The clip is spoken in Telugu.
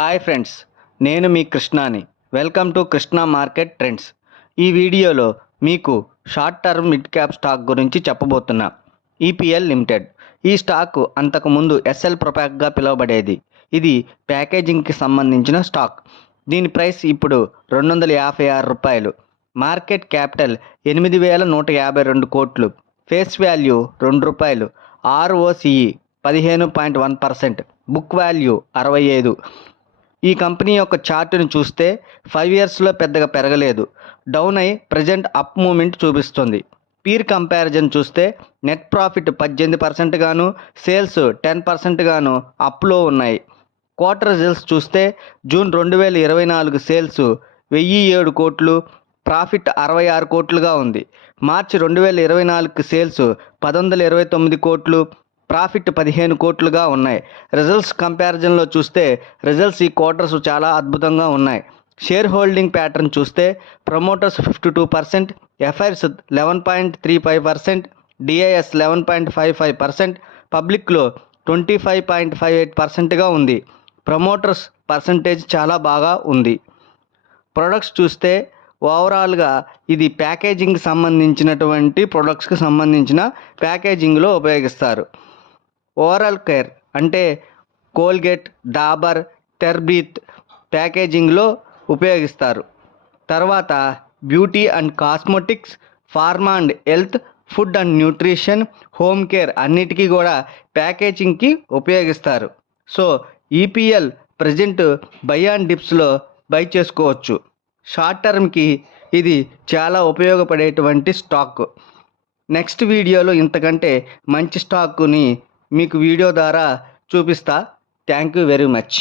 హాయ్ ఫ్రెండ్స్, నేను మీ కృష్ణాని. Welcome to Krishna market trends. ఈ వీడియోలో మీకు short term mid cap stock గురించి చెప్పబోతున్నా. EPL limited. ఈ స్టాక్ అంతకుముందు ఎస్ఎల్ ప్రొపాక్గా పిలువబడేది. ఇది ప్యాకేజింగ్కి సంబంధించిన స్టాక్. దీని ప్రైస్ ఇప్పుడు రూ. 256. మార్కెట్ క్యాపిటల్ 8,152 కోట్లు. ఫేస్ వాల్యూ రూ. 2. ఆర్ఓసిఈ 15.1%. Book value 65. ఈ కంపెనీ యొక్క చార్టును చూస్తే 5 ఇయర్స్లో పెద్దగా పెరగలేదు. డౌన్ అయి ప్రజెంట్ అప్ మూమెంట్ చూపిస్తుంది. పీర్ కంపారిజన్ చూస్తే నెట్ ప్రాఫిట్ 18% గాను, సేల్స్ 10% గాను అప్లో ఉన్నాయి. క్వార్టర్ రిజల్ట్స్ చూస్తే జూన్ 2024 సేల్స్ 1007 కోట్లు, ప్రాఫిట్ 66 కోట్లుగా ఉంది. మార్చి 2024 సేల్స్ 1129 కోట్లు, ప్రాఫిట్ 15 కోట్లుగా ఉన్నాయి. రిజల్ట్స్ కంపారిజన్లో చూస్తే రిజల్ట్స్ ఈ క్వార్టర్స్ చాలా అద్భుతంగా ఉన్నాయి. షేర్ హోల్డింగ్ ప్యాటర్న్ చూస్తే ప్రమోటర్స్ 52%, ఎఫ్ఐఆర్స్ 11.35%, డిఐఎస్ 11.55%, పబ్లిక్లో 25.58%గా ఉంది. ప్రమోటర్స్ పర్సంటేజ్ చాలా బాగా ఉంది. ప్రొడక్ట్స్ చూస్తే ఓవరాల్గా ఇది ప్యాకేజింగ్కి సంబంధించినటువంటి ప్రొడక్ట్స్కి సంబంధించిన ప్యాకేజింగ్లో ఉపయోగిస్తారు. ఓరల్ కేర్ అంటే కోల్గేట్, డాబర్, టెర్బ్రీత్ ప్యాకేజింగ్లో ఉపయోగిస్తారు. తర్వాత beauty and cosmetics, pharma and health, food and nutrition, home care అన్నిటికీ కూడా ప్యాకేజింగ్కి ఉపయోగిస్తారు. So EPL present buy and డిప్స్లో బై చేసుకోవచ్చు. షార్ట్ టర్మ్కి ఇది చాలా ఉపయోగపడేటువంటి స్టాక్. నెక్స్ట్ వీడియోలో ఇంతకంటే మంచి స్టాక్ని మీకు వీడియో ద్వారా చూపిస్తా. Thank you very much.